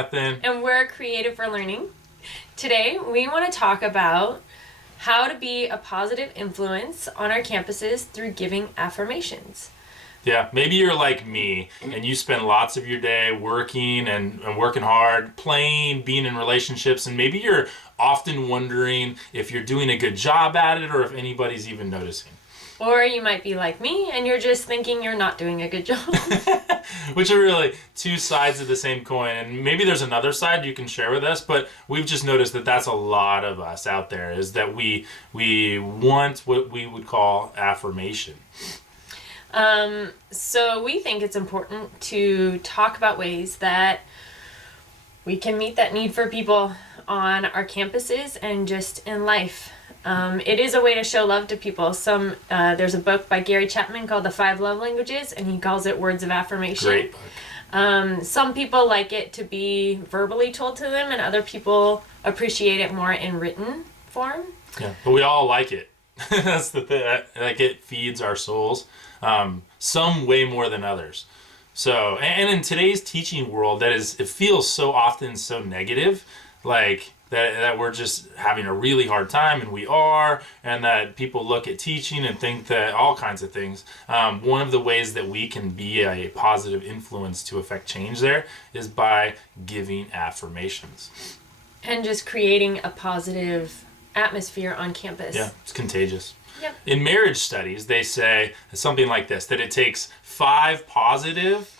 Jonathan. And we're Creative for Learning. Today, we want to talk about how to be a positive influence on our campuses through giving affirmations. Yeah, maybe you're like me and you spend lots of your day working and working hard, playing, being in relationships, and maybe you're often wondering if you're doing a good job at it or if anybody's even noticing. Or you might be like me and you're just thinking you're not doing a good job. Which are really two sides of the same coin. And maybe there's another side you can share with us, but we've just noticed that that's a lot of us out there, is that we want what we would call affirmation. So we think it's important to talk about ways that we can meet that need for people on our campuses and just in life. It is a way to show love to people. There's a book by Gary Chapman called The 5 Love Languages, and he calls it Words of Affirmation. Great book. Some people like it to be verbally told to them, and other people appreciate it more in written form. Yeah, but we all like it. That's the thing. Like, it feeds our souls. Some way more than others. So, and in today's teaching world, it feels so often so negative, like that we're just having a really hard time, and we are, and that people look at teaching and think that all kinds of things. One of the ways that we can be a positive influence to affect change there is by giving affirmations. And just creating a positive atmosphere on campus. Yeah, it's contagious. Yep. In marriage studies, they say something like this, that it takes 5 positive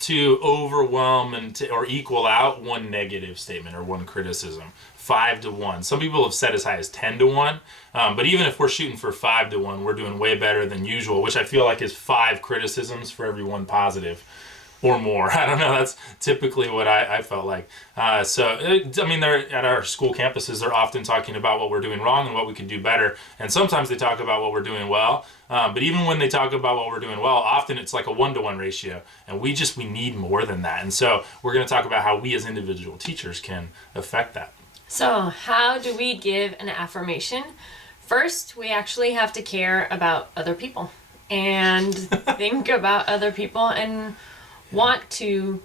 to overwhelm or equal out 1 negative statement or 1 criticism. 5 to 1. Some people have said as high as 10 to 1. But even if we're shooting for 5 to 1, we're doing way better than usual, which I feel like is 5 criticisms for every 1 positive. Or more. I don't know. That's typically what I felt like. They're at our school campuses, they're often talking about what we're doing wrong and what we could do better. And sometimes they talk about what we're doing well. But even when they talk about what we're doing well, often it's like a 1-to-1 ratio. And we need more than that. And so we're going to talk about how we as individual teachers can affect that. So how do we give an affirmation? First, we actually have to care about other people and think about other people and want to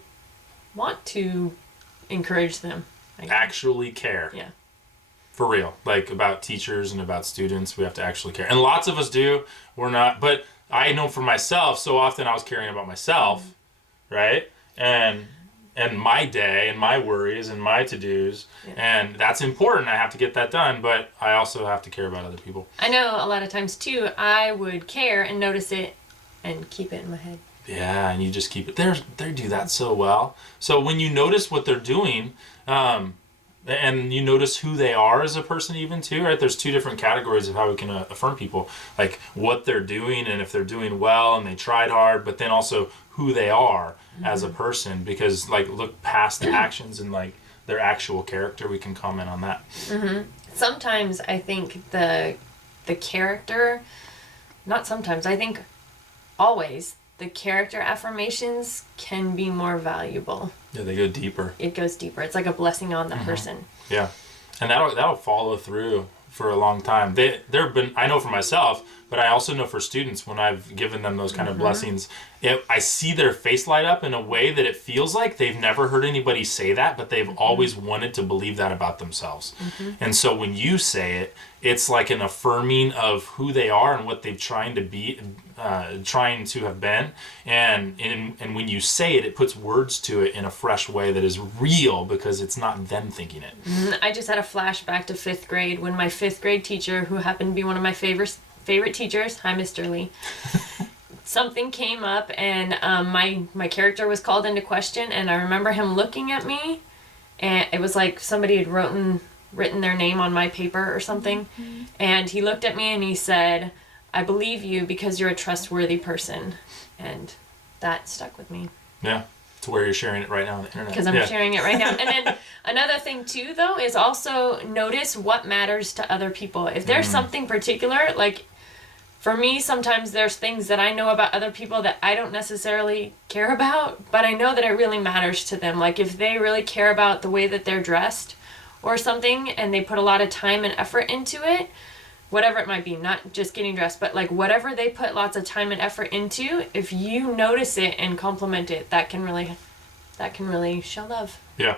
encourage them. Actually care. Yeah. For real. Like, about teachers and about students, we have to actually care. And lots of us do. We're not. But I know for myself, so often I was caring about myself, right? And my day and my worries and my to-dos. Yeah. And that's important. I have to get that done. But I also have to care about other people. I know a lot of times, too, I would care and notice it and keep it in my head. Yeah, and you just keep it. They do that so well. So when you notice what they're doing, and you notice who they are as a person even too, right? There's 2 different categories of how we can affirm people. Like what they're doing and if they're doing well and they tried hard, but then also who they are as a person. Because like, look past the actions and like their actual character, we can comment on that. Mm-hmm. Sometimes I think the character, not sometimes, I think always, the character affirmations can be more valuable. Yeah, they go deeper. It goes deeper. It's like a blessing on the person. Yeah, and that'll follow through for a long time. I know for myself, but I also know for students when I've given them those kind of blessings, I see their face light up in a way that it feels like they've never heard anybody say that, but they've always wanted to believe that about themselves. And so when you say it, it's like an affirming of who they are and what they've trying to have been. And when you say it, it puts words to it in a fresh way that is real because it's not them thinking it. I just had a flashback to 5th grade when my 5th grade teacher, who happened to be one of my favorite teachers, hi Mr. Lee, something came up and my character was called into question, and I remember him looking at me, and it was like somebody had written their name on my paper or something, and he looked at me and he said, "I believe you because you're a trustworthy person," and that stuck with me. Yeah, to where you're sharing it right now on the internet. Because I'm sharing it right now. And then another thing too, though, is also notice what matters to other people. If there's something particular, like for me, sometimes there's things that I know about other people that I don't necessarily care about, but I know that it really matters to them. Like if they really care about the way that they're dressed or something, and they put a lot of time and effort into it, whatever it might be, not just getting dressed, but like whatever they put lots of time and effort into, if you notice it and compliment it, that can really show love. Yeah.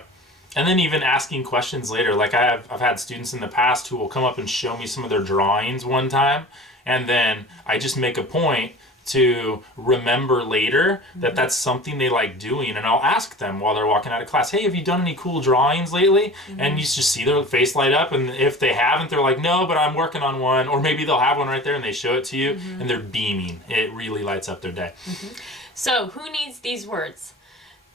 And then even asking questions later. Like I've had students in the past who will come up and show me some of their drawings one time, and then I just make a point to remember later that that's something they like doing, and I'll ask them while they're walking out of class, hey, have you done any cool drawings lately? And you just see their face light up, and if they haven't, they're like, no, but I'm working on one. Or maybe they'll have one right there and they show it to you, and they're beaming. It really lights up their day. So who needs these words?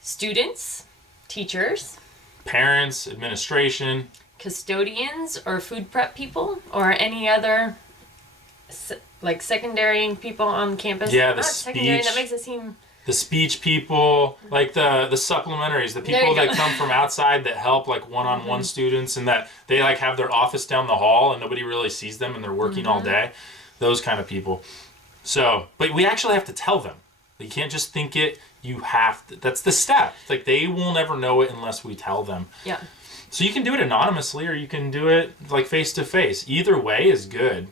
Students, teachers, parents, administration, custodians, or food prep people, or any other like secondary people on campus. Yeah, the Not secondary, speech. that makes it seem... The speech people, like the supplementaries, the people that come from outside that help like one-on-one students, and that they like have their office down the hall and nobody really sees them and they're working all day. Those kind of people. So, but we actually have to tell them. You can't just think it. You have to. That's the step. It's like they will never know it unless we tell them. Yeah. So you can do it anonymously, or you can do it like face to face. Either way is good.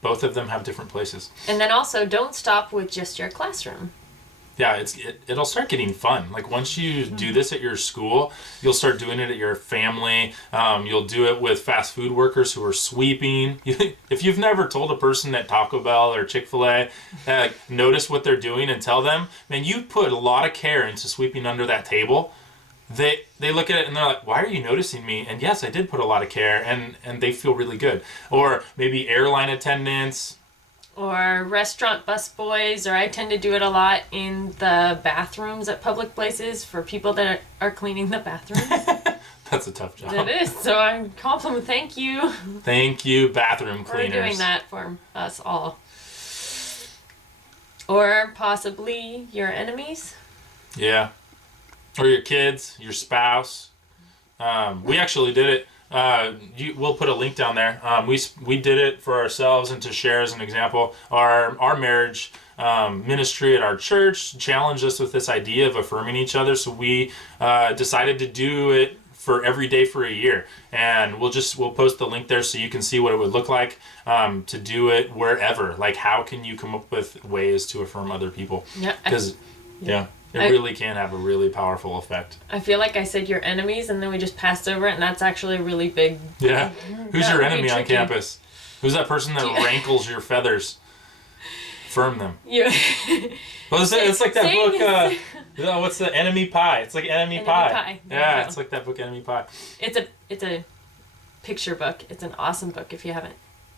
Both of them have different places. And then also, don't stop with just your classroom. Yeah, it'll start getting fun. Like once you do this at your school, you'll start doing it at your family. You'll do it with fast food workers who are sweeping. If you've never told a person at Taco Bell or Chick-fil-A, notice what they're doing and tell them, man, you put a lot of care into sweeping under that table. They look at it and they're like, why are you noticing me? And yes, I did put a lot of care, and they feel really good. Or maybe airline attendants. Or restaurant busboys, or I tend to do it a lot in the bathrooms at public places for people that are cleaning the bathrooms. That's a tough job. It is, so I compliment, thank you. Thank you, bathroom cleaners. For doing that for us all. Or possibly your enemies. Yeah. Or your kids, your spouse. We actually did it. We'll put a link down there. We did it for ourselves, and to share as an example, our marriage ministry at our church challenged us with this idea of affirming each other. So we decided to do it for every day for a year, and we'll post the link there so you can see what it would look like to do it wherever. Like, how can you come up with ways to affirm other people? Yeah. Because it really can have a really powerful effect. I feel like I said your enemies, and then we just passed over it, and that's actually a really big... Yeah. Who's your enemy on campus? Who's that person that rankles your feathers? Affirm them. Yeah. Well, it's like that book, what's the Enemy Pie? It's like Enemy Pie. Yeah, it's like that book, Enemy Pie. It's a picture book. It's an awesome book if you haven't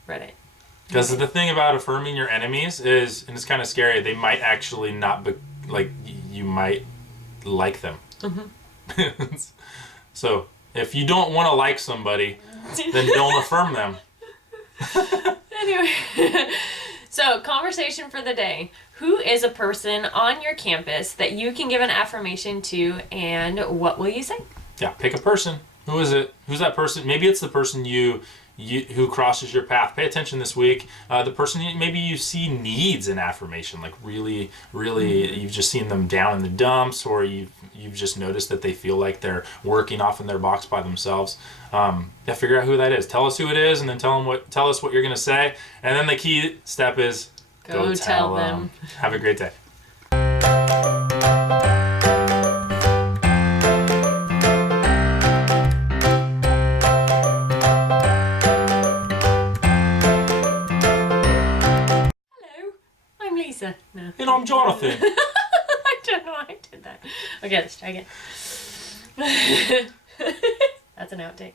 read it. Because the thing about affirming your enemies is, and it's kind of scary, they might actually not be... Like, you might like them. So, if you don't want to like somebody, then don't affirm them. Anyway, so conversation for the day. Who is a person on your campus that you can give an affirmation to, and what will you say? Yeah, pick a person. Who is it? Who's that person? Maybe it's the person who crosses your path. Pay attention this week. The person maybe you see needs an affirmation, like really, really, you've just seen them down in the dumps, or you've just noticed that they feel like they're working off in their box by themselves. Figure out who that is. Tell us who it is, and then tell us what you're gonna say. And then the key step is go tell them. Have a great day. No. And I'm Jonathan. I don't know why I did that. Okay, let's try again. That's an outtake.